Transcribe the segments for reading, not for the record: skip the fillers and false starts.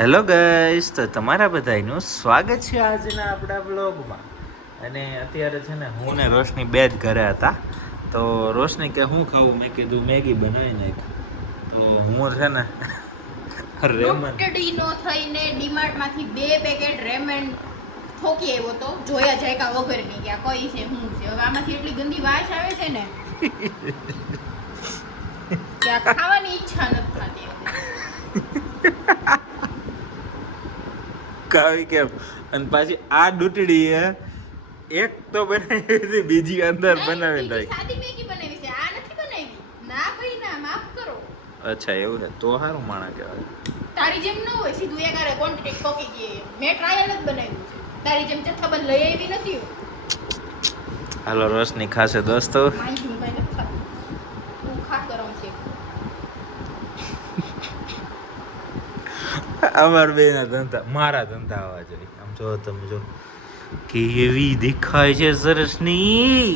Hello guys, તો તમારા બધાનું સ્વાગત છે આજના આપણા બ્લોગમાં. અને અત્યારે છે ને હું ને રોશની બે જ ઘરે હતા. તો રોશની કે હું ખાવું, મેં કીધું મેગી બનાવી નાખ. તો હું છે ને રેમન નો થઈને ડીમાર્ટમાંથી 2 પેકેટ રેમન ઠોકી આવ્યો તો જોયા જાય કા વગરની કે આ કઈ છે હું છે. હવે આમાંથી એટલી ગંદી વાસ આવે છે ને કે આ ખાવાની ઈચ્છા નથી થતી. કાવી કેમ? અને પાછી આ ડૂટડી એક તો બનાવી હતી, બીજી અંદર બનાવી નાખી. સાદી મેગી બનાવી છે, આ નથી બનાવી. ના ભાઈ ના, માફ કરો. અચ્છા એવું છે, તો સારું માણા કહેવાય. તારી જેમ ન હોય સીધું એક આરે ક્વોન્ટિટી ઠોકી ગઈ. મેં ટ્રાયલ જ બનાવ્યું છે, તારી જેમ જથ્થાબંધ લઈ આવી નથી. હાલો રોશની ખાશે દોસ્તો. માઈ હું કઈ નથી ખાતું, તું ખા કરમ છે. અમાર બેના ધંધા, મારા ધંધા આવવા જોઈએ. આમ જો તમે જો કેવી દેખાય છે સરસની.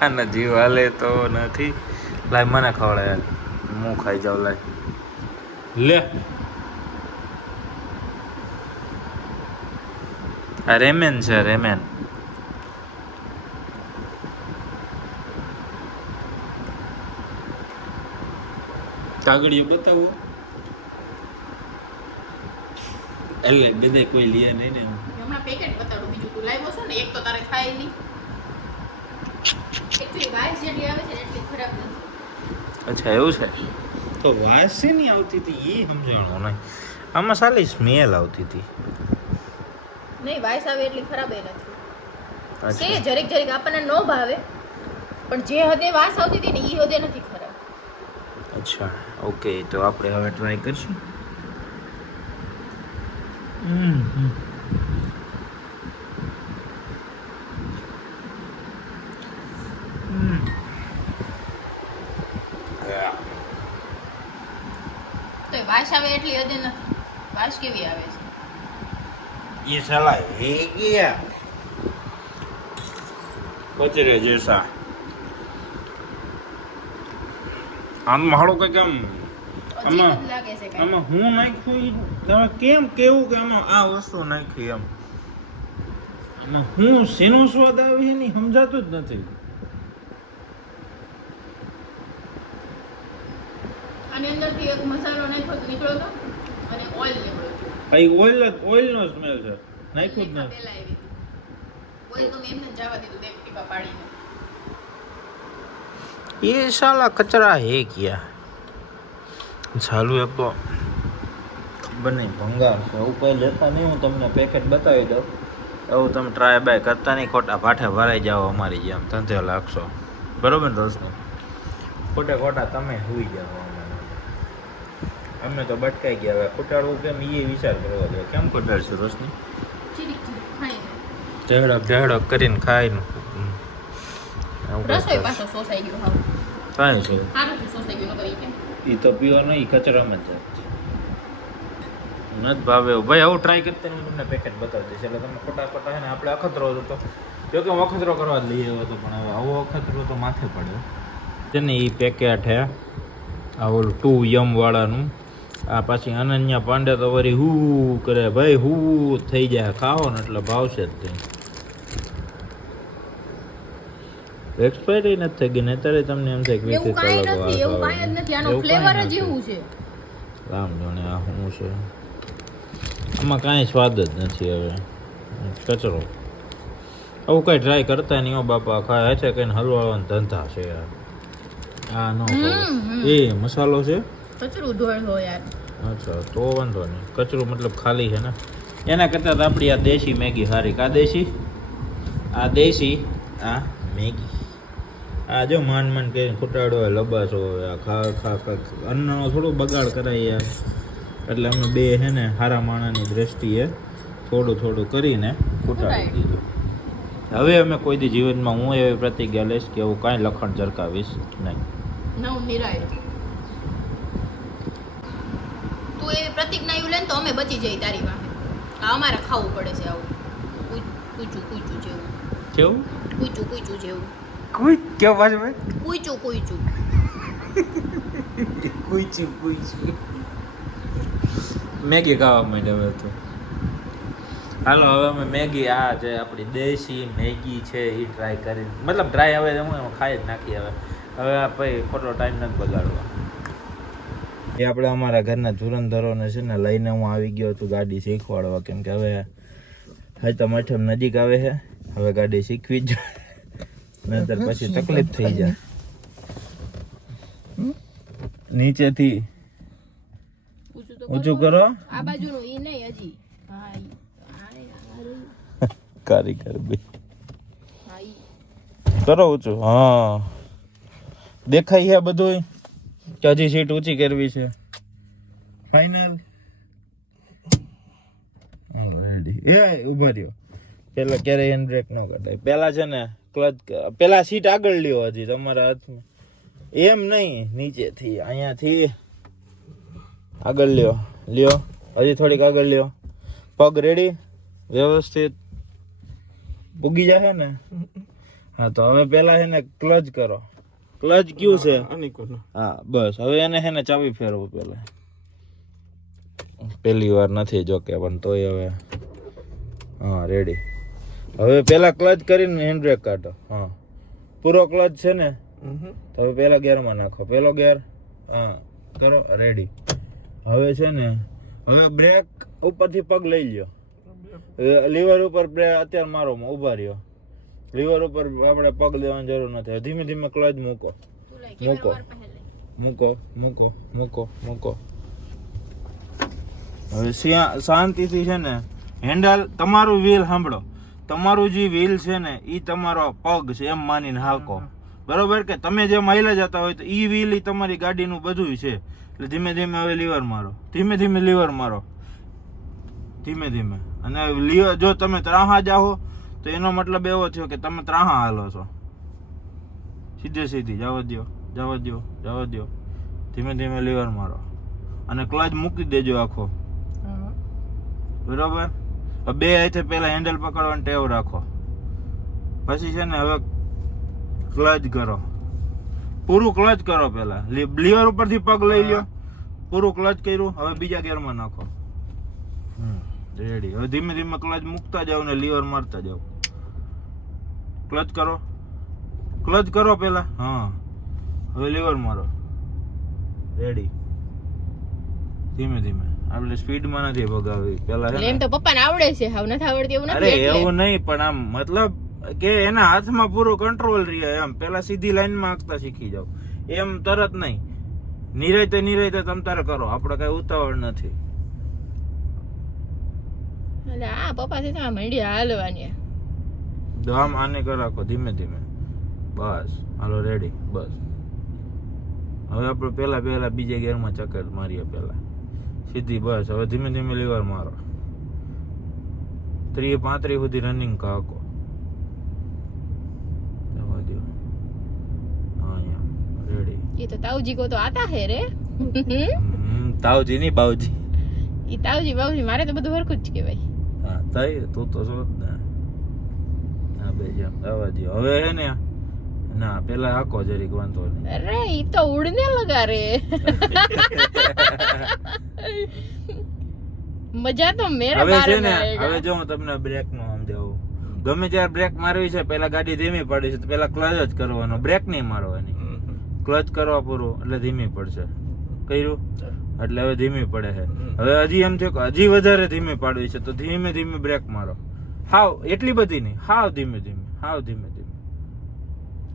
આના જીવ હાલે તો નથી. લાય મને ખવડાય, હું ખાઈ જાઉં. લાય લે આ રેમેન છે, રેમેન. કાગળિયો બતાવો એટલે બધે કોઈ લે નહીં ને. હમણાં પેકેટ બતાડું, બીજું તું લાવ્યો છો ને એક તો તારે ખાય નહીં. એટલી વાઈસ જેટલી આવે છે ને એટલી ખરાબ નથી. અચ્છા એવું છે, તો વાસ છે નહીં આવતી હતી એ સમજાણો નહીં. આમાં સાલી સ્મેલ આવતી હતી. નહીં, વાઈસ આવે એટલી ખરાબ એ નથી. અચ્છા છે જરીક જરીક આપણને ન ભાવે, પણ જે હદે વાસ આવતી હતી ને એ હદે નથી ખરાબ. અચ્છા ઓકે, તો આપણે હવે ટ્રાય કરશું. તો વાસ આવે એટલી હદે નથી. વાસ કેવી આવે છે? ये साला है क्या कचरे जैसा? આમ માળો કઈ કેમ અજીબ જ લાગે છે કાંઈ. આમાં હું નાખ્યું તમે કેમ કેવું કે આમાં આ વસ્તુ નાખી એમ? આમાં હું શેનો સ્વાદ આવે છે નહીં સમજાતું જ નથી. આની અંદરથી એક મસાલો નાખ્યો તો નીકળ્યો તો અને ઓઇલ નીકળ્યો. ઓઇલનો સ્મેલ છે, નાખ્યું જ પહેલા નથી. આવી હતી ઓઇલ તો મેં એમને જવા દીધું બે ટીપા પાડીને. ये साला कचरा है क्या? ચાલુ એક તો ખબર નહીં ભંગાર છે. એવું કંઈ લેતા નહીં, હું તમને પેકેટ બતાવી દઉં. એવું તમે ટ્રાય બાય કરતા નહીં, ખોટા ભાઠે ભરાઈ જાઓ અમારી જેમ ધંધે લાગશો. બરોબર ને દોસ્તો? ખોટે ખોટા તમે સુઈ જાઓ. અમે તો બટકાઈ ગયા. હવે ખોટાડવું કેમ એ વિચાર કરવો જોઈએ. કેમ ખોટાડશે રોશની? ચીરીક ચીરીક ખાઈને ઢેડક કરીને ખાઈને રસોઈ પાછો સોસાઈ ગયો. હાવ કાંઈ છે સારું છે સોસાઈ ગયું, નકર ઈ કેમ એ તો પીવાનો એ કચરામાં જ જાય. નથી ભાવે એવું ભાઈ. આવું ટ્રાય કરતા હું તમને પેકેટ બતાવી દઈશ. એટલે તમે ખોટા ખોટા છે ને આપણે અખતરો હતો. જો કે હું અખતરો કરવા જ લઈ આવ્યો હતો, પણ હવે આવો અખતરો તો માથે પડે છે ને. એ પેકેટ હે આ ઓલું 2 યમ વાળાનું. આ પાછી અનન્યા પાંડે તો વળી હું કરે ભાઈ, હું થઈ જાય ખાઓ ને એટલે ભાવશે જ તે. એક્સપાયરી નથી થઈ ગઈ ને અત્યારે તમને એમ થાય કે એવું કાંઈ નથી, એવું કાંઈ જ નથી. આનો ફ્લેવર જ એવું છે. રામ જાણે આ શું છે. આમાં કાંઈ સ્વાદ જ નથી. હવે કચરો આવું કંઈ ટ્રાય કરતા નહીં હો બાપા. ખાય છે કંઈ હલવાળવાના ધંધા છે યાર. આ ન એ મસાલો છે, કચરું ઢોળ હોય યાર. અચ્છા તો વાંધો નહીં. કચરું મતલબ ખાલી છે ને. એના કરતાં તો આપણી આ દેશી મેગી સારી. આ દેશી આ મેગી. આ જો માંડ કરીને ખૂટાડો હોય, લબાસો હોય. આ ખા અન્નનો થોડો બગાડ કરાય યાર. એટલે અમે બે છે ને સારા માણસની દ્રષ્ટિએ થોડું કરીને ખૂટાડી દીધું. હવે અમે કોઈ દી જીવનમાં હું એવી પ્રતિજ્ઞા લઈશ કે હું કાંઈ લખણ ઝરકાવીશ નહીં. નવ નિરાય તું એવી પ્રતિજ્ઞા એવું લે ને તો અમે બચી જઈએ તારી વાંહે. આ અમારે ખાવું પડે છે આવું. કૂચું કૂચું જેવું કેવું કૂચું જેવું કોઈ કેવું પાછું ભાઈ કૂચું કુઈચું મેગી ખાવા માંડે હવે તો હાલો હવે અમે મેગી આ જે આપણી દેશી મેગી છે એ ટ્રાય કરી મતલબ ટ્રાય હવે હું ખાઈ જ નાખી હવે આ ભાઈ ખોટો ટાઈમ નથી બગાડવા એ આપણે અમારા ઘરના ધુરંધરોને છે ને લઈને હું આવી ગયો છું ગાડી શીખવાડવા કેમ કે હવે હાઈતમ આઠમ નજીક આવે છે હવે ગાડી શીખવી જ નહીતર પછી તકલીફ થઈ જાય નીચેથી ઊંચું કરો આ બાજુનું ઈ નહીં હજી હા કારીગર બે હા કરો ઊંચું હા દેખાય છે બધું કે હજી સીટ ઊંચી કરવી છે ફાઇનલ રેડી એ ઉભા રહ્યો પેલા ક્યારેય હેન્ડ બ્રેક ન કઢાય પેલા છે ને ક્લચ પેલા સીટ આગળ લ્યો હજી તમારા હાથમાં એમ નહીં નીચેથી અહીંયાથી આગળ લ્યો હજી થોડીક આગળ લ્યો પગ રેડી વ્યવસ્થિત પૂગી જશે ને હા તો હવે પેલા છે ને ક્લચ કરો ક્લચ કયું છે હા બસ હવે એને છે ને ચાવી ફેરવો પેલા પહેલી વાર નથી જોકે પણ તોય હવે હા રેડી હવે પેલા ક્લચ કરીને હેન્ડ બ્રેક કાઢો હા પૂરો ક્લચ છે ને તો હવે પેલા ગેરમાં નાખો પેલો ગેર હા કરો રેડી હવે છે ને હવે બ્રેક ઉપરથી પગ લઈ લ્યો લીવર ઉપર બ્રેક અત્યારે મારો ઊભા રહ્યો લીવર ઉપર આપણે પગ દેવાની જરૂર નથી ધીમે ધીમે ક્લચ મૂકો હવે શાંતિથી છે ને હેન્ડલ તમારું વ્હીલ સાંભળો તમારું જે વ્હીલ છે ને એ તમારો પગ છે એમ માનીને હાકો બરોબર કે તમે જે માઇલેજ જતા હોય તો એ વ્હીલ એ તમારી ગાડીનું બધું છે એટલે ધીમે ધીમે હવે લીવર મારો ધીમે ધીમે અને લીવર જો તમે ત્રાહા જાઓ તો એનો મતલબ એવો થયો કે તમે ત્રાહા હાલો છો સીધી જવા દો ધીમે ધીમે લીવર મારો અને ક્લચ મૂકી દેજો આખો બરોબર બે હાથે પેલા હેન્ડલ પકડવાની ટેવ રાખો પછી છે ને હવે ક્લચ કરો પૂરું ક્લચ કરો પેલા લીવર ઉપરથી પગ લઈ લ્યો પૂરું ક્લચ કર્યું હવે બીજા ગેરમાં નાખો રેડી હવે ધીમે ધીમે ક્લચ મૂકતા જાવ ને લીવર મારતા જાવ ક્લચ કરો પેલા હા હવે લીવર મારો રેડી ધીમે આપણે સ્પીડમાં નથી ભગાવી પેલા એમ તો પપ્પાને આવડે છે હાવ નથી આવડતી એવું અરે એવું નહીં પણ આમ મતલબ કે એના હાથમાં પૂરો કંટ્રોલ રહે એમ પેલા સીધી લાઈનમાં આંકતા શીખી જાવ એમ તરત નહીં નિરાયતે તમ તારે કરો આપણે કઈ ઉતાવળ નથી એટલે આ પપ્પા છે આ મંડી હાલવાની આમ આને રાખો ધીમે બસ હાલો રેડી બસ હવે આપણે પેલા બીજા ગેરમાં ચક્કર મારીએ પેલા સીધી બસ હવે ધીમે લીવર મારો 30-35 સુધી રનિંગ કાકો જવા દો અહીંયા રેડી ये तो ताऊजी को तो आता है रे તાવજી નહીં બાવજી ઈ તાऊजी બાऊजी મારે તો બધું હરખું જ કહેવાય હા તઈ તું તો છો જ ને હા બે જેમ જવા દો હવે હે ને ના પેલા આકો જરીક વાંધો નહીં અરે ઈ તો ઉડને લગા રે મજા તો મેરા હવે બારે છે ને આયેગા. હવે જો હું તમને બ્રેક નું સમજાવું ગમે ત્યારે બ્રેક મારવી છે પેલા ગાડી ધીમી પડી છે તો પેલા ક્લચ જ કરવાનો બ્રેક નહીં મારવાની ક્લચ કરવા પૂરું એટલે ધીમી પડશે કર્યું એટલે હવે ધીમી પડે છે હવે હજી એમ થયું કે હજી વધારે ધીમી પાડવી છે તો ધીમે બ્રેક મારો હાવ એટલી બધી નહીં હાવ ધીમે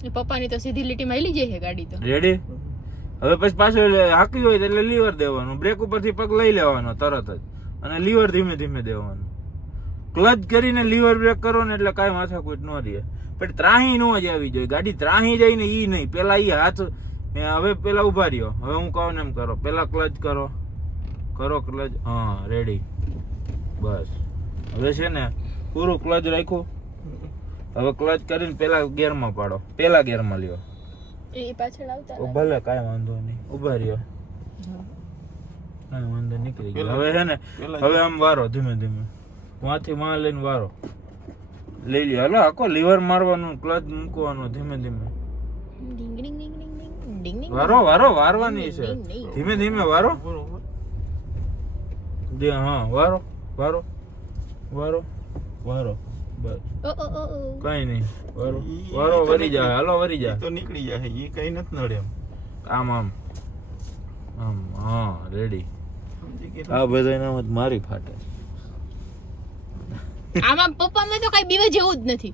એ પપ્પાની તો સીધી લીટીમાં હેલી જાય છે ગાડી તો રેડી હવે પછી પાછું હાંકવી હોય એટલે લીવર દેવાનું બ્રેક ઉપરથી પગ લઈ લેવાનો તરત જ અને લીવર ધીમે દેવાનું ક્લચ કરીને લીવર બ્રેક કરો ને એટલે કાંઈ માથાકૂટ ન રહે પણ ત્રાહી ન જ આવી જોઈએ ગાડી ત્રાહી જાય ને ઈ નહીં પેલા ઈ હાથ હવે પેલા ઉભા રહ્યો હવે હું કહું ને એમ કરો પેલા ક્લચ કરો ક્લચ હા રેડી બસ હવે છે ને પૂરું ક્લચ રાખ્યું હવે ક્લચ કરીને પેલા ગેરમાં પાડો પેલા ગેરમાં લ્યો એ પાછળ આવતા ભલે કાંઈ વાંધો નહીં ઉભા રહ્યો કાંઈ વાંધો નીકળી ગયો હવે છે ને હવે આમ વારો ધીમે વાંથી માં લઈને વારો લઈ લ્યો. હાલો આખો લીવર મારવાનું, ક્લચ મૂકવાનું ધીમે ધીમે. ડિંગ ડિંગ ડિંગ ડિંગ ડિંગ ડિંગ ડિંગ. વારો વારવાની છે. ધીમે ધીમે વારો. હા વારો વારો વારો વારો. બસ ઓ ઓ ઓ ઓ. કઈ નહીં. વારો વરી જાય. હાલો વરી જાય. તો નીકળી જાય. એ કઈ નથી નડે એમ. આમ આમ આમ. હા રેડી. આ બધા એનામાં મારી ફાટે. આમાં પપ્પામાં તો કઈ બીવે જેવું જ નથી.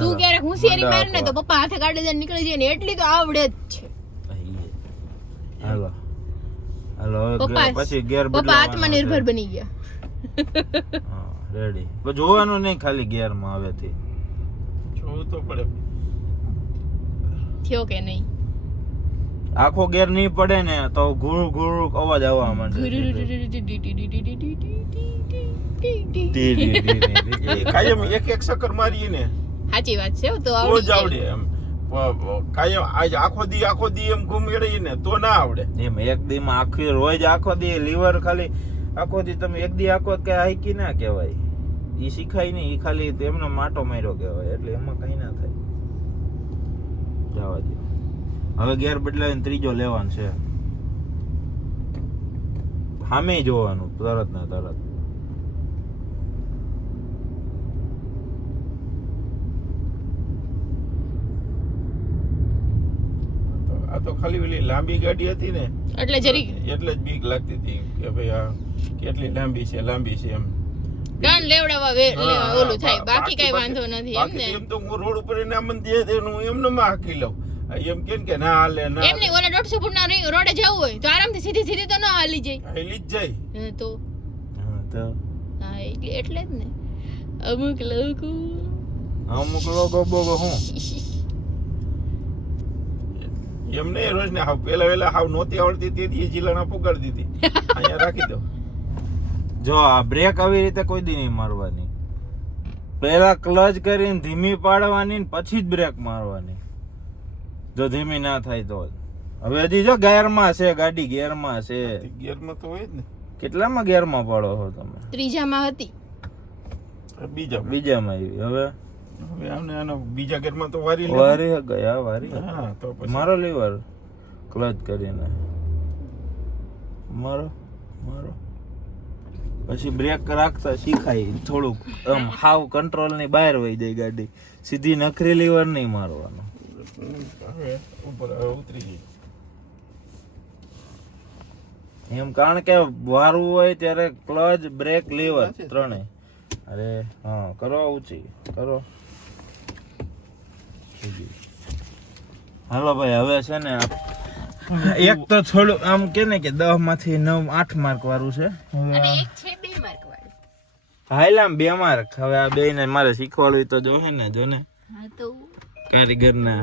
તું ક્યારેક હોશિયારી માર ને તો પપ્પા હાથે કાઢી દે નીકળી જાય ને એટલી તો આવડે જ છે. હાલો હાલો પપ્પા પછી ગેર પપ્પા આત્મનિર્ભર બની ગયા. હા રેડી. પણ જોવાનું નહીં ખાલી ગેર માં આવે થી. જોવું તો પડે. થયો કે નહીં? આખો ગેર નહીં પડે ને તો ઘુરુ ઘુરુ અવાજ આવવા માંડે. કાયમ એક એક ચક્કર મારીએ ને સાચી વાત છે તો તો આવડી જ આવડે એમ. કાયમ આજ આખો દી એમ ઘૂમેડીએ ને તો ના આવડે. એમ એક દી માં આખી રોજ આખો દી લીવર ખાલી આખો દી તમે એક દી આખો કે હાઈકી ના કહેવાય. ઈ શીખાય નહીં. ઈ ખાલી એમનો માટો માર્યો કહેવાય. એટલે એમાં કઈ ના થાય. જવા દો. હવે ગેર બદલાવીને ત્રીજો લેવાનો છે. સામે જોવાનું તરત ને તરત. આ તો ખાલી ઓલી લાંબી ગાડી હતી ને એટલે જરી એટલે જ બીક લાગતી હતી કે ભાઈ આ કેટલી લાંબી છે એમ. ગાન લેવડાવા ઓલું થાય. બાકી કઈ વાંધો નથી એમ ને. એમ તો હું રોડ ઉપર એને આમન દે હું એમને માં હાકી લઉં. એમ કે ના હાલે ના એમ નહીં. ઓલા 150 ફૂટના રોડે જવું હોય તો આરામથી સીધી તો ના હાલી જાય. હાલી જ જાય. તો હા તો હા એટલે જ ને અમુક બોગો હું એમને રોજ ને હાવ પેલા હાવ નહોતી આવડતી તેથી જિલ્લાના પુગાડી દીધી. અહીંયા રાખી દો. જો આ બ્રેક આવી રીતે કોઈ દી નહીં મારવાની. પહેલા ક્લચ કરીને ધીમી પાડવાની ને પછી જ બ્રેક મારવાની. જો ધીમી ના થાય તો. હવે હજી જો ગેરમાં છે ગાડી. ગેરમાં છે. ગેરમાં તો હોય જ ને. કેટલામાં ગેરમાં પાડો છો તમે? ત્રીજામાં હતી. બીજામાં આવી. હવે આનો બીજા ગેરમાં તો વારી ગયા વારી. હા તો પછી મારો લીવર ક્લચ કરીને મારો પછી બ્રેક રાખતા શીખાય થોડુંક. આમ હાવ કંટ્રોલ ની બહાર વહી જાય ગાડી. સીધી નખરી લીવર નહીં મારવાનું. હવે ઉપર ઉતરી ગઈ. એમ કારણ કે વારવું હોય ત્યારે ક્લચ બ્રેક લીવર ત્રણેય. અરે હા કરો ઊંચી કરો. હાલો ભાઈ હવે છે ને એક તો થોડું આમ કે ને કે 10 માંથી 9 8 માર્ક વાળું છે. અને એક છે 2 માર્ક વાળું. હાઈલામ 2 માર્ક. હવે આ બે ને મારે શીખવાડવું તો જો હે ને જો ને હા તો કારીગર ના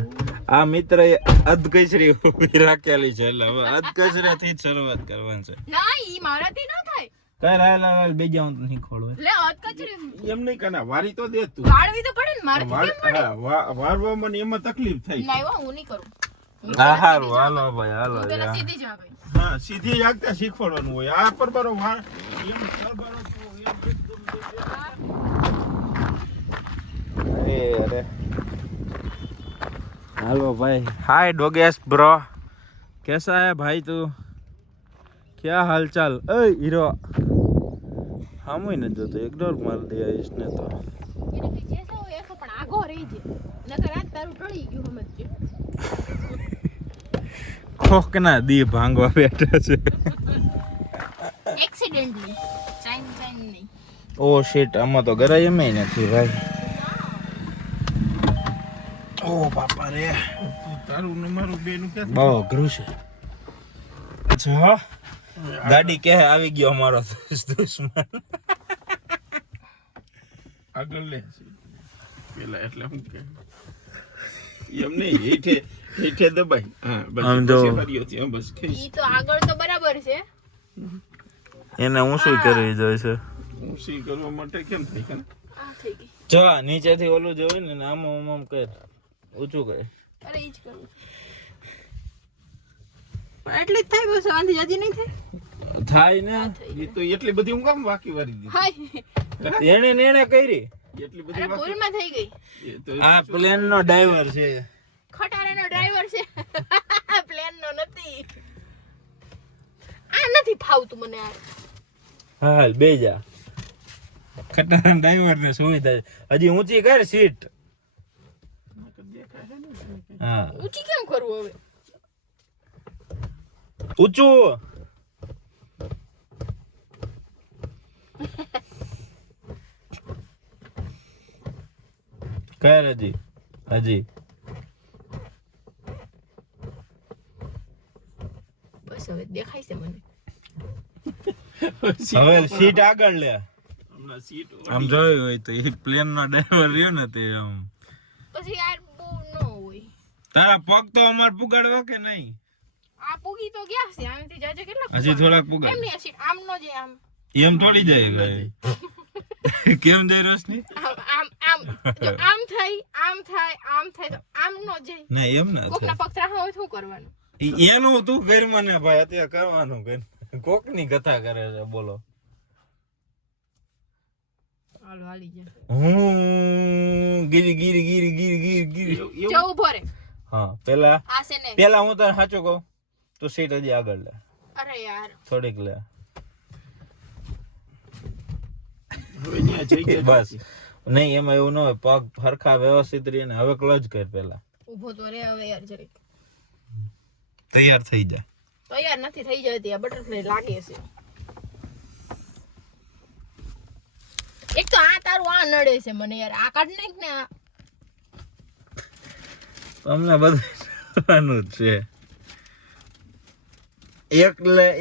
આ મિત્ર એ અધકચરી ઉભી રાખેલી છે. એટલે હવે અધકચરા થી જ શરૂઆત કરવાની છે. ના ઈ મારાથી ન થાય. કઈ રાયલા બે જાઉં તો શીખવાડું. લે અધકચરી એમ નહીં કના વારી તો દે તું. વાળવી તો પડે ને મારે કેમ મળે? વારવામાં ને એમાં તકલીફ થઈ. લાવ્યો હું નહીં કરું. હા હારું હાલો ભાઈ હાલો. હું પેલા સીધી જ આવે. હા સીધી જ આગતા શીખવાડવાનું હોય. આ પર બરો વાર એમ સરબરો તો એમ એકદમ અરે हेलो भाई. हाय डोगेश ब्रो. कैसा है भाई तू? क्या हाल चाल? ए हीरो हम ही न जो तो इग्नोर मार दिया इसने तो. એને કઈ જેસો હોય એસો પણ આગો રહી છે. નકર આજ તારું ટળી ગયું સમજજે. કોકના દી ભાંગવા બેઠા છે. એક્સિડન્ટલી ચાઈન નહીં. ઓ શિટ આમાં તો ગરાય એમ નથી ભાઈ. ઓ બાપા રે તારું ને મારું બેનું કે બહુ અઘરું છે. અચ્છા ગાડી કે આવી ગયો અમારો દુશ્મન. આગળ લે પેલા એટલે હું કે એમ નહીં હેઠે દબાઈ. હા બસ આમ જો. પછી ફર્યો છે બસ ખેંચ. ઈ તો આગળ તો બરાબર છે. એને ઊંચું કરવી જોઈએ છે. ઊંચી કરવા માટે કેમ થાય કે આ થઈ ગઈ. જો નીચેથી ઓલું જોયું ને આમ આમ કર ઊંચું કર. અરે ઈ જ કરું. પણ એટલી જ થાય બસ આંધી જાજી નહીં થાય. થાય ને એ તો એટલી બધી હું કામ વાકી વારી દીધી. હાય એને નેણે કરી એટલી અરે બધી ભૂલમાં થઈ ગઈ. એ તો આ પ્લેન નો ડ્રાઈવર છે. ખટારાનો ડ્રાઈવર છે. પ્લેન નો નથી. આ નથી ફાવતું મને આ. હા બે જા. ખટારા ડ્રાઈવર ને સુવિધા છે. હજી ઊંચી કર સીટ. હા ઊંચી કેમ કરવું હવે? ઊંચું. કર હજી બસ હવે દેખાય છે મને. હવે સીટ આગળ લે. હમણાં સીટ આમ જોયું હોય તો એ પ્લેન નો ડ્રાઈવર રહ્યો ને તે આમ પછી યાર બહુ ન હોય. તારા પગ તો અમાર પુગાડવો કે નહીં? આ પૂગી તો ગયા છે. આમથી જાજે કેટલા હજી થોડાક પુગાડ. એમ નહીં આ સીટ આમ નો જે આમ એમ થોડી જાય ભાઈ. કેમ જાય રોશની? આમ જો આમ થાય તો આમ નો જાય. ના એમ ના કોકના પગ ત્રાહા હોય તો શું કરવાનું? એનું તું કર મને ભાઈ અત્યારે કરવાનું કર. કોક ની કથા કરે છે બોલો. હાલો હાલી જા. ગીરી. જો ઉભો રે. હા પેલા આ છે ને. હું તને સાચું કહું તો સીટ હજી આગળ લે. અરે યાર થોડીક લે. હવે ન્યા જઈ ગયા બસ નહીં એમાં એવું ન હોય. પગ હરખા વ્યવસ્થિત રહીને હવે ક્લચ કર પેલા. ઉભો તો રે હવે યાર જરીક. તૈયાર થઈ જા. તૈયાર નથી થઈ જતી આ બટરફ્લાય લાગે છે. એક તો આ તારું આ નડે છે મને યાર. આ કાઢ નાખ ને આ. તમને બધું જ છે.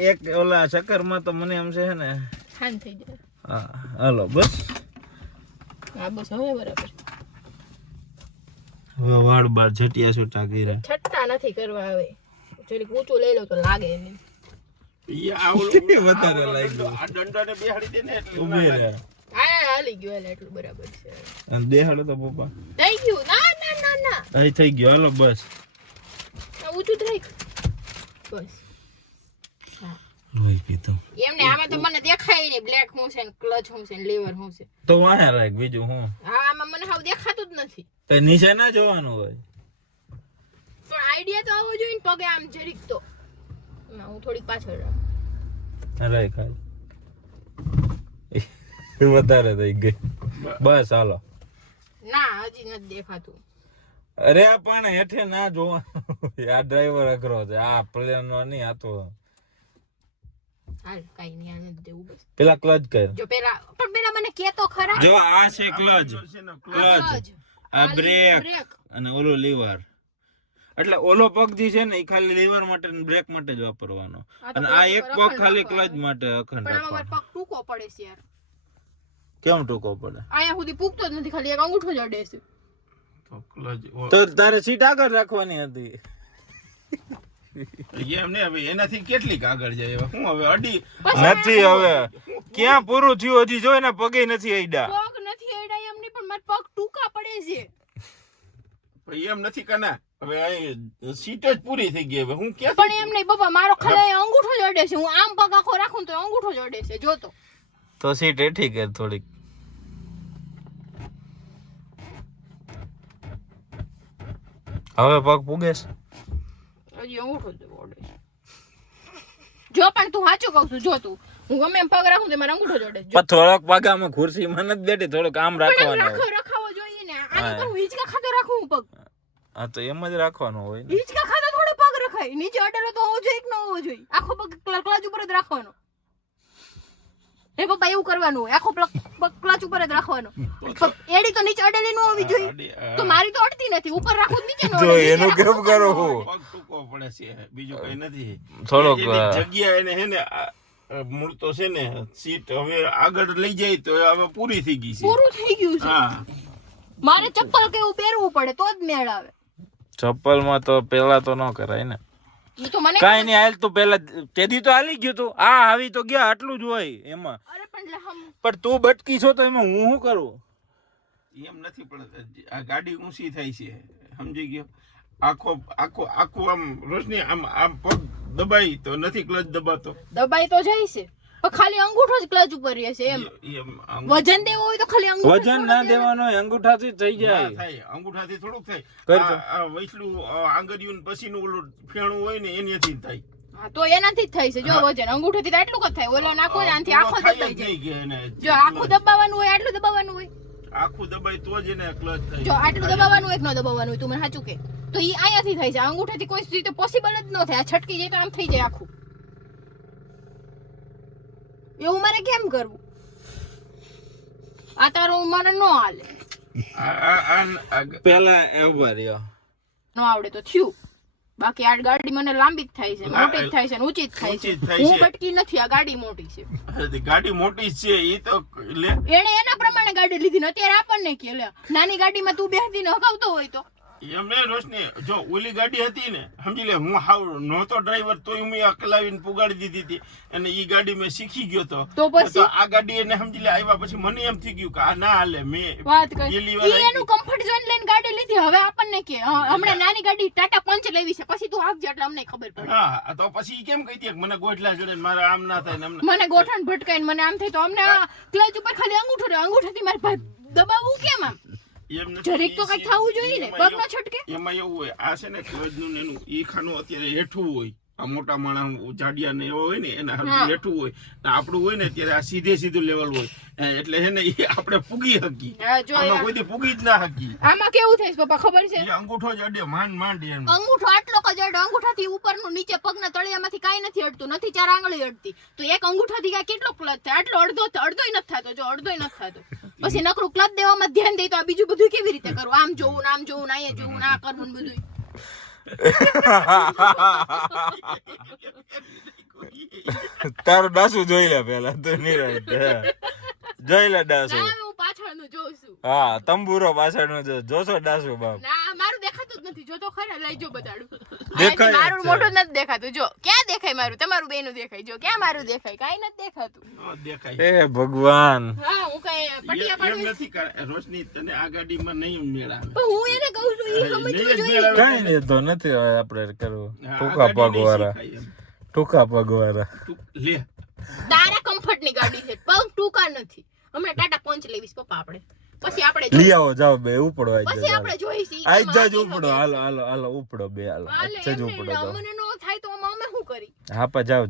એક ઓલા ચક્કરમાં તો મને એમ છે ને. ખાન થઈ જાય. હા હાલો બસ. હા બસ હવે બરાબર. હવે વાળ બાર છટિયા છૂટા કર્યા. છટ્ટા નથી કરવા હવે. જરીક ઊંચું લઈ લો તો લાગે એને. ઈ આ ઓલો વધારે લાગ્યું. આ દંડાને બેહાડી દે ને એટલે ઉભી રહે. હા હાલી ગયો એટલે એટલું બરાબર છે. અને દેહાડો તો પપ્પા. થઈ ગયું. ના ના ના ના. અહીં થઈ ગયો હાલો બસ. આ ઊંચું જ રાખ. બસ. લોહી પીધું. એમને આમાં તો મને દેખાય નહીં બ્લેક હું છે ને ક્લચ હું છે ને લીવર હું છે. તો વાહે રાખ બીજું હું. હા આમાં મને હાવ દેખાતું જ નથી. તો નીચે ના જોવાનું હોય. પણ આઈડિયા તો આવવો જોઈએ ને પગે આમ જરીક તો. ના હું થોડીક પાછળ રાખ. રાખ હાલ. વધારે થઈ ગઈ. બસ હાલો. ના હજી નથી દેખાતું. અરે આ પણ હેઠે ના જોવાનું. આ ડ્રાઈવર અઘરો છે. આ પ્લેન નો નહીં આ તો. હાલ કઈ નહીં આને જ દેવું બસ. પેલા ક્લચ કર. જો પેલા મને કે તો ખરા. જો આ છે ક્લચ. ક્લચ. આ બ્રેક અને ઓલો લીવર. એટલે ઓલો પગ જે છે ને એ ખાલી લીવર માટે ને બ્રેક માટે જ વાપરવાનો. અને આ એક પગ ખાલી ક્લચ માટે અખંડ પણ આમાં રાખવાનો. પગ ટૂંકો પડે છે યાર. કેમ ટૂંકો પડે? અહીંયા સુધી પૂગતો જ નથી ખાલી એક અંગૂઠો જ અડે છે. તો ક્લચ તો તારે સીટ આગળ રાખવાની હતી. એમ ને હવે એનાથી કેટલીક આગળ જાય હવે હું હવે અડી નથી હવે ક્યાં પૂરું થયું હજી જો એના પગે નથી અડ્યા. પગ નથી અડાય એમ નહીં પણ મારા પગ ટૂંકા પડે છે. ભાઈ એમ નથી કના હવે આ સીટ જ પૂરી થઈ ગઈ હવે હું ક્યાં પણ એમ નહીં બાપા મારો ખાલી અંગૂઠો જ અડે છે. હું આમ પગ આખો રાખું તો અંગૂઠો જ અડે છે જોતો. તો સીટ હેઠી કર થોડીક. હવે પગ પૂગે છે. હજી અંગૂઠો જ અડે છે. જો પણ તું સાચું કહું છું જો તું હું ગમે એમ પગ રાખું તો મારા અંગૂઠો જ અડે છે. પણ થોડોક પગામાં ખુરશીમાં નથી બેઠી થોડોક આમ રાખવાનો. રખાવો જોઈએ ને. આને પર હું હિંચકા ખાતો રાખું હું પગ. હા તો એમ જ રાખવાનું હોય ને. હિંચકા ખાતો થોડો પગ રખાય. નીચે અડેલો તો હોવો જોઈએ કે ન હોવો જોઈએ? આખો પગ ક્લચ ઉપર જ રાખવાનો. હે પપ્પા એવું કરવાનું હોય. આખો પગ ક્લચ ઉપર જ રાખવાનો. એડી તો નીચે અડેલી ન હોવી જોઈએ. તો મારી તો અડતી નથી. ઉપર રાખું નીચે ન જો એનું કેમ કરો હું પગ ટૂંકો પડે છે બીજું કઈ નથી થોડોક એની જગ્યા એને હે ને મૂળ તો છે ને સીટ હવે આગળ લઈ જાય તો હવે પૂરી થઈ ગઈ છે પૂરું થઈ ગયું છે. હા મારે ચપ્પલ કેવું પહેરવું પડે તો જ મેળ આવે. ચપ્પલ માં તો પેલા તો ન કરાય ને. ઈ તો મને કાઈ નહીં હાલ તું પેલા તેદી તો હાલી ગયું તું. આ આવી તો ગયા આટલું જ હોય એમાં. અરે પણ પણ તું બટકી છો તો એમાં હું શું કરું? એમ નથી પણ આ ગાડી ઊંચી થાય છે સમજી ગયો આખો આમ રોશની આમ પગ દબાઈ તો નથી ક્લચ દબાતો દબાઈ તો જાય છે. પણ ખાલી અંગૂઠો જ ક્લચ ઉપર રહે છે એમ વજન દેવો હોય તો ખાલી અંગૂઠો વજન ના દેવાનો હોય, અંગૂઠાથી થઈ જાય. થાય અંગૂઠાથી થોડુંક થાય. કરજો. આ વૈસલું આંગળીયું પછીનું ઓલું ફેણું હોય ને એનાથી જ થાય. હા તો એનાથી જ થાય છે જો વજન અંગૂઠાથી તો આટલું જ થાય ઓલો નાખો ને આનાથી આખો થાય દબાઈ જ નહીં જાય કે એને જો આખું દબાવવાનું હોય આટલું દબાવવાનું હોય આખું દબાય તો જ એને ક્લચ થાય. જો આટલું દબાવવાનું હોય કે ન દબાવવાનું હોય તું મને સાચું કે તો ઈ અહીંયાથી થાય છે અંગૂઠાથી કોઈ રીતે પોસિબલ જ ન થાય આ છટકી જાય તો આમ થઈ જાય આખું એવું મારે કેમ કરવું આ તારું મને ન હાલે પેલા એવું રહ્યો ન આવડે તો થયું બાકી આ ગાડી મને લાંબી જ થાય છે મોટી જ થાય છે ને ઊંચી જ થાય ઊંચી જ છે થાય હું છે. બટકી નથી આ ગાડી મોટી છે ગાડી મોટી છે એ તો લે એણે એના પ્રમાણે ગાડી લીધી ને અત્યારે આપણને કે લે નાની ગાડીમાં તું બેસતી ને હકાવતો હોય તો એમને રોશની જો ઓલી ગાડી હતી ને સમજી લે હું હાવ નહોતો ડ્રાઈવર તોય મેં અકલાવીને પુગાડી દીધી હતી અને ઈ ગાડી મેં શીખી ગયો તો તો પછી? આ ગાડી એને સમજી લે આવ્યા પછી મને એમ થઈ ગયું કે આ ના હાલે મેં વાત કરી પેલી વાર ઈ એનું કમ્ફર્ટ ઝોન લઈને ગાડી લીધી હવે આપણને કે હમણાં નાની ગાડી ટાટા પંચ લેવી છે પછી તું આપજે એટલે અમને ખબર પડે હા તો પછી ઈ કેમ કહી દે કે મને ગોઠલા જોડે ને મારે આમ ના થાય ને આમ ના મને ગોઠણ ભટકાઈને મને આમ થાય તો અમને ક્લચ ઉપર ખાલી અંગૂઠો રહે અંગૂઠાથી મારે દબાવવું કેમ આમ એમ નથી. જરીક તો કઈ થવું જોઈએ ને પગ ન છટકે એમાં એવું હોય આ છે ને ક્લચનું ને એનું ઈ ખાનું અત્યારે હેઠું હોય આ મોટા માણસ જાડિયા ને એવો હોય ને એના હાથું હેઠું હોય ને આપણું હોય ને અત્યારે આ સીધું લેવલ હોય એટલે છે ને ઈ આપણે પૂગી હકી હા, જો આમાં યાર. કોઈ દી પૂગી જ ના હકી આમાં કેવું થાય છે પપ્પા ખબર છે ઈ અંગૂઠો જ અડે માંડ એમ અંગૂઠો આટલો જ અડે અંગૂઠાથી ઉપરનું નીચે પગના તળિયામાંથી કાંઈ નથી અડતું નથી ચાર આંગળી અડતી તો એક અંગૂઠાથી કાંઈ કેટલો ક્લચ થાય આટલો અડધોય નથી થતો જો અડધોય નથી થતો પછી નકરું ક્લચ દેવામાં ધ્યાન દે તો આ બીજું બધું કેવી રીતે કરવું આમ જોવું ને આમ જોવું ને અહીંયા જોવું ને આ કરવું ને બધું તારું ડાસુ જોઈ લે પેલા તો નિરાંત જોઈ લે ડાસુ ના હું પાછળનું જોઉં છું હા તંબુરો પાછળનો જોશો ડાસુ બાપ ના મારું દેખાતું જ નથી જો તો ખરા લઈ જો બતાડું દેખાય મારું છે. મોઢું નથી દેખાતું જો ક્યાં દેખાય મારું તમારું બેનું દેખાય જો ક્યાં મારું દેખાય કાંઈ નથી દેખાતું દેખાય એ ભગવાન હા હું કઈ પટિયા એમ પાડું નથી રોશની તને આ ગાડીમાં નહીં મેળ આવે પણ હું એને કહું છું ઈ સમજવું નહીં જ જોઈએ મેળ આવે. કઈ નહીં તો નથી હવે આપણે કરવું આ ટૂંકા ગાડી પગ નહીં વાળા શીખાય એમ. ટૂંકા પગ વાળા તું લે તારા કમ્ફર્ટ ની ગાડી છે પગ ટૂંકા નથી હમણાં ટાટા પંચ લેવીશ પપ્પા આપણે પછી આપણે લઈ જોઈએ. આવો જાઓ બે ઉપડો આજ પછી આપણે જોઈશી આજ જાજ ઉપડો હાલો ઉપડો બે હાલો આજ જ ઉપડો જાઓ અમને નો થાય તો આમાં અમે શું કરી હા પા જાઓ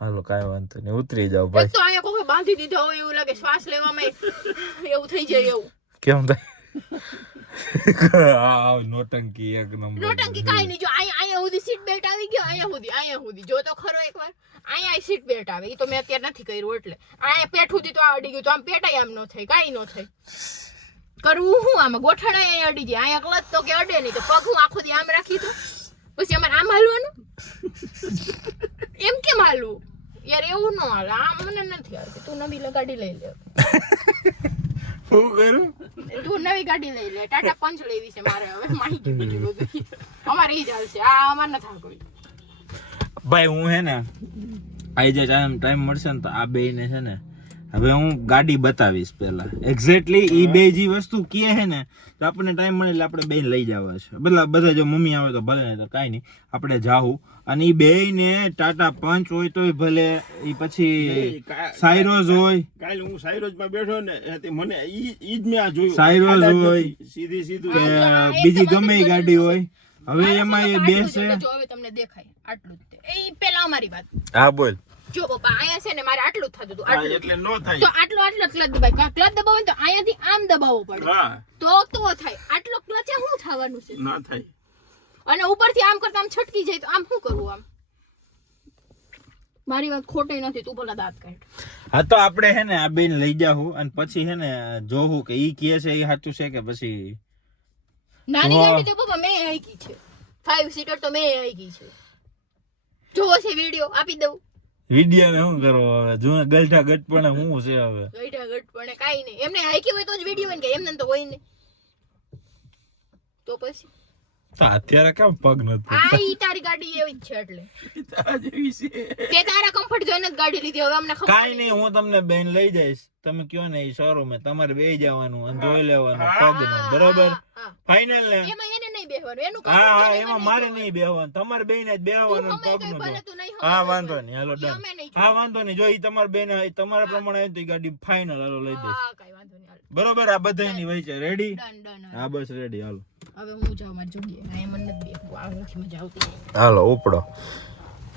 હાલો કાંઈ વાંધો નહીં ઉતરી જાઓ ભાઈ એક તો અહીંયા કોઈ બાંધી દીધો હોય એવું લાગે શ્વાસ લેવામાં એવું થઈ જાય એવું કેમ થાય આ નોટંકી એક નંબર નોટંકી કાંઈ નહીં જો અહીંયા સુધી સીટ બેલ્ટ આવી ગયો અહીંયા સુધી જો તો ખરો એકવાર અહીંયા સીટ બેલ્ટ આવે એ તો મેં અત્યારે નથી કર્યું એટલે અહીંયા પેટ સુધી તો આ અડી ગયું તો આમ પેટાય આમ ન થાય કાંઈ ન થાય કરવું હું આમાં ગોઠણ અહીંયા અડી જાય અહીંયા ક્લચ તો કે અડે નહીં તો પગ હું આખો દી આમ રાખી દઉં પછી અમારે આમ હાલવાનું એમ કેમ હાલવું યાર એવું ન હાલે આમ મને નથી આવતી તું નવી ગાડી લઈ લે શું કરું તું નવી ગાડી લઈ લે ટાટા પંચ લેવી છે મારે હવે માહી ગયું બીજું બધું અમારે ઈ જ હાલશે આ અમારે નથી હાલવું ભાઈ હું હે ને આજે ટાઈમ મળશે ને તો આ બે ને છે ને હવે હું ગાડી બતાવીશ પેલા એક્ઝેક્ટલી ઈ બે જે વસ્તુ કહે છે ને તો આપણને ટાઈમ મળે એટલે આપણે બે લઈ જવા છે બધા જો મમ્મી આવે તો ભલે ને તો કાંઈ નહીં આપણે જાવું અને ઈ બે ને ટાટા પંચ હોય તોય ભલે ઈ પછી સાયરોઝ હોય કાલે હું સાયરોજમાં બેઠો ને તે મને ઈ જ મેં આ જોયું સાયરોઝ આડા જ હોય. નથી. સીધું કે બીજી ગમે ઈ ગાડી હોય હવે એમાં એ બેસે જો હવે તમને દેખાય આટલું જ તે. એ પેલા અમારી વાત હા બોલ જો પપ્પા અહીંયા છે ને મારે આટલું જ થતું હતું હા, આટલું એટલે નો તો થાય આટલો ક્લચ દબાય ક્લચ દબાવો ને તો અહીંયાથી આમ દબાવવો પડે હા તો થાય આટલો ક્લચે શું થવાનું છે ના થાય અને ઉપરથી આમ કરતા આમ છટકી જાય તો આમ શું કરવું આમ મારી વાત ખોટી નથી તું ભલા દાંત કાઢ હા તો આપણે હે ને આ બેન લઈ જાહું અને પછી હે ને જોવું કે ઈ કહે છે એ સાચું છે કે પછી નાની વાહ. ગાડી તો પપ્પા મેં આઈકી છે 5 સીટર તો મેં આઈકી છે જોવો છે વિડિયો આપી દઉં વિડિયો ને શું કરવો હવે જો ગલઠા ગટપણે શું છે હવે ગઈઢા ગટ પણ કાઈ નહીં એમને આઈકી હોય તો જ વિડિયો હોય ને કે એમને તો હોય ને તો પછી તો અત્યારે કામ પગ નથી આ ઈ તારી ગાડી એવી જ છે એટલે તારા જેવી છે તે તારા કમ્ફર્ટ જોઈને જ ગાડી લીધી હવે અમને ખબર કાઈ નહીં હું તમને બેન લઈ જઈશ તમે કયો ને એ શોરૂમ તમારે બે જવાનું અને જોઈ લેવાનું પગ નું બરોબર હા. ફાઇનલ ને એમાં એને નહીં બેહવાનું એનું હા હા એમાં મારે નહીં બેહવાનું તમારે બેન જ બેહવાનું તું પગ ગમે નું તો ભલે તું નહીં હા વાંધો નહીં હાલો ઈ ડન અમે નહીં હા વાંધો નહીં જો ઈ તમારા બેન તમારા પ્રમાણે હોય તો ઈ ગાડી ફાઇનલ હાલો લઈ દઈશ હા કાંઈ વાંધો નહીં હાલો. બરોબર આ બધાની વહી છે રેડી ડન હા બસ રેડી હાલો હવે હું જાઉં મારી જોઈએ ના મને નથી બેસવું આ નથી મજા આવતી હાલો ઉપડો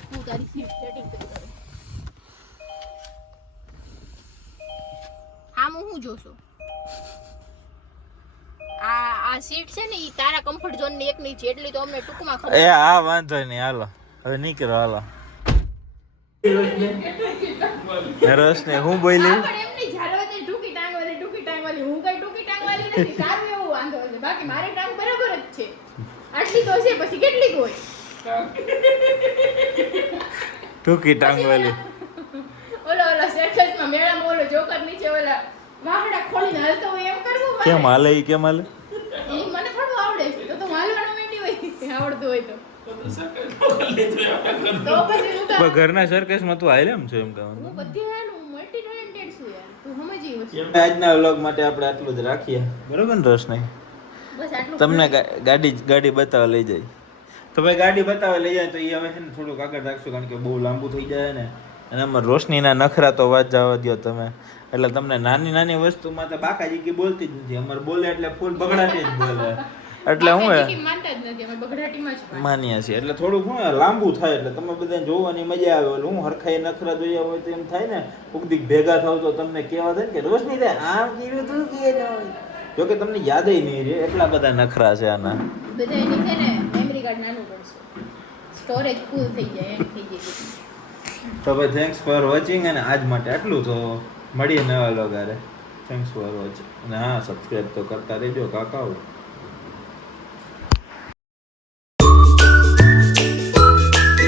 હું તારી સીટ સેટિંગ કરી દઉં હા હું જોશો આ સીટ છે ને ઈ તારા કમ્ફર્ટ ઝોન ની એક ની છે એટલી તો અમને ટૂંકમાં ખબર એ હા વાંધો નહીં હાલો હવે નીકળો હાલો રસ ને હું બોલી પણ એમની ઝારવતી ટૂંકી ટાંગવાળી હું કઈ ટૂંકી ટાંગવાળી નથી તારું એવું વાંધો છે બાકી મારી ટાંગ બરાબર જ છે આટલી તો છે પછી કેટલી હોય ટૂંકી ટાંગ વાળી ઓલો સર્કસમાં મેળામાં ઓલો જોકર નીચે ઓલા વાહડા ખોલીને હાલતો હોય એમ કરવું મારે કેમ હાલે ઈ કેમ હાલે એ મને થોડું આવડે છે તો હાલવાનું માંડી હોય આવડતું હોય તો પછી હું તો ઘરના સર્કસમાં તું હાલે એમ છો એમ કહેવાનું હું બધી હાલું મલ્ટી ટેલેન્ટેડ છું યાર તું સમજી વસ્તુ આજના વ્લોગ માટે આપણે આટલું જ રાખીએ બરોબર ને રોશની બસ આટલું તમને ગાડી બતાવવા લઈ જાય તો ભાઈ ગાડી બતાવવા લઈ જાય તો એ હવે છે ને થોડુંક આગળ રાખશું કારણ કે બહુ લાંબુ થઈ જાય ને અને આમાં રોશનીના નખરા તો વાત જવા દો તમે એટલે તમને નાની નાની વસ્તુમાં તો બાકાજી કી બોલતી જ નથી અમારે બોલે એટલે ફૂલ બગડાટી જ બોલે એટલે હું માનતા જ નથી અમે બગડાટીમાં જ માનીએ છીએ એટલે થોડુંક હું લાંબુ થાય એટલે તમે બધા જોવાની મજા આવે એટલે હું હરખાઈ નખરા જોયા હોય તો એમ થાય ને કોક દીક ભેગા થાવ તો તમને કહેવા થાય કે રોશની દે આમ કીધું તું કે જો કે તમને યાદ નહીં રહે એટલા બધા નખરા છે આના બધા એની છે ને મેમરી કાર્ડ નાનું પડશે સ્ટોરેજ ફૂલ થઈ જાય એમ થઈ જાય તો ભાઈ થેન્ક્સ ફોર વોચિંગ અને આજ માટે આટલું તો મળીએ નવા લોગારે થેન્ક્સ ફોર વોચિંગ અને હા સબસ્ક્રાઈબ તો કરતા રહેજો કાકાઓ